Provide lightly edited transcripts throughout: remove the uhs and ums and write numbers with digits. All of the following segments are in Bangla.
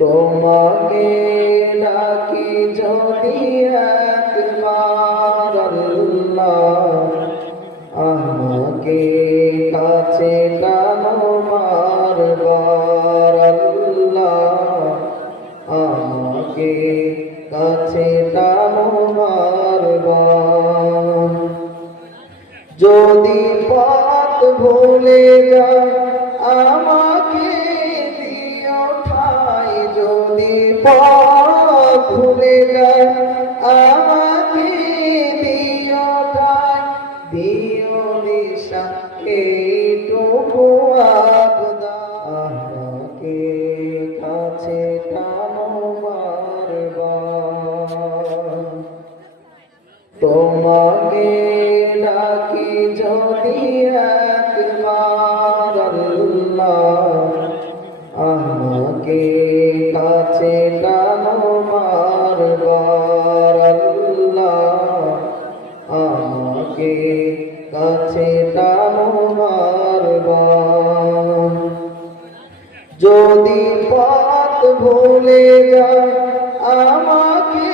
তোমাকে ডাকি যদি একবার আল্লাহ, আমাকে কাছে টানো বারবার আল্লাহ, আমাকে কাছে টানো বারবার। যদি পথ ভুলে যায় আমাকে দিও ঠাই, যদি পথ ভুলে যায় আমাকে দিও ঠাই, দিও দিশা এইটুকু আবদার, আমাকে কাছে টানো বারবার। তোমাকে ডাকি যদি একবার আল্লাহ, আমাকে কাছে টানো বারবার আল্লাহ, আমাকে কাছে টানো বারবার। যদি পথ ভুলে যায় আমাকে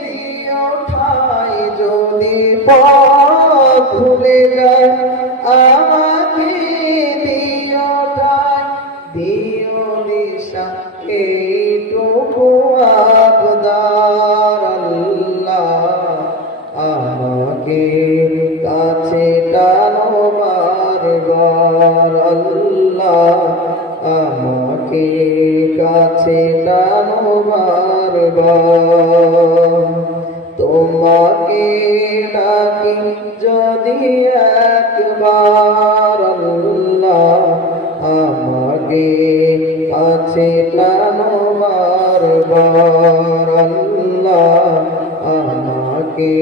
দিও ঠাই, যদি পথ ভুলে যায় আমাকে দিও ঠাই, দিও দিশা এইটুকু আবদার আল্লাহ, আমাকে কাছে টানো বারবার আল্লাহ, আমাকে কাছে টানো বারবার। তোমাকে ডাকি যদি একবার আল্লাহ, আমাকে কাছে টানো বারবার আল্লাহ, আমাকে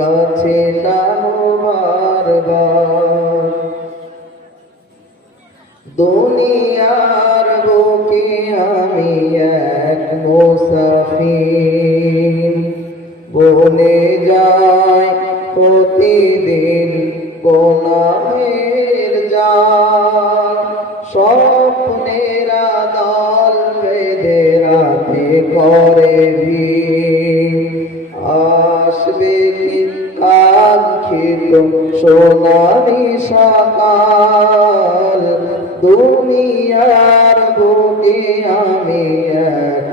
কাছে টানো বারবার। দুনিয়ার বুকে আমি এক মুসাফির, বনে যায় প্রতিদিন গোনাহের জাল, স্বপ্নেরা দল বেঁধে রাতে করে ভিড়, আসবে কি কাঙ্ক্ষিত সোনালি সকাল। দুনিয়ার বুকে আমি এক